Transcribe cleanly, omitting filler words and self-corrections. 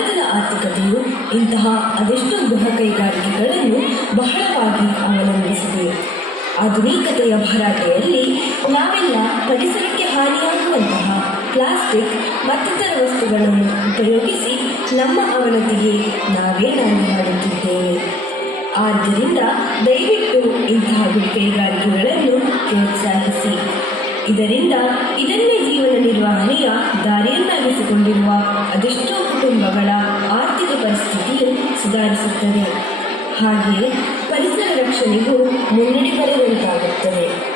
ಭಾರತದ ಆರ್ಥಿಕತೆಯು ಇಂತಹ ಅದೆಷ್ಟೋ ಗೃಹ ಕೈಗಾರಿಕೆಗಳನ್ನು ಬಹಳವಾಗಿ ಅವಲಂಬಿಸಿದೆ. ಆಧುನಿಕತೆಯ ಭರಾಟೆಯಲ್ಲಿ ನಾವೆಲ್ಲ ಪರಿಸರಕ್ಕೆ ಹಾನಿಯಾಗುವಂತಹ ಪ್ಲಾಸ್ಟಿಕ್ ಮತ್ತಿತರ ವಸ್ತುಗಳನ್ನು ಉಪಯೋಗಿಸಿ ನಮ್ಮ ಅವನತಿಗೆ ನಾವೇ ನಾಂದಿ ಹಾಡುತ್ತಿದ್ದೇವೆ. ಆದ್ದರಿಂದ ದಯವಿಟ್ಟು ಇಂತಹ ಕೈಗಾರಿಕೆಗಳನ್ನು ಪ್ರೋತ್ಸಾಹಿಸಿ. ಇದರಿಂದ ಇದನ್ನೇ ಜೀವನ ನಿರ್ವಹಣೆಯ ದಾರಿಯನ್ನಾಗಿಸಿಕೊಂಡಿರುವ ಅದೆಷ್ಟೋ ಕುಟುಂಬಗಳ ಆರ್ಥಿಕ ಪರಿಸ್ಥಿತಿಯು ಸುಧಾರಿಸುತ್ತದೆ. ಹಾಗೆಯೇ ಪರಿಸರ ರಕ್ಷಣೆಗೂ ಮುನ್ನಡೆ ಬರೆದಂತಾಗುತ್ತದೆ.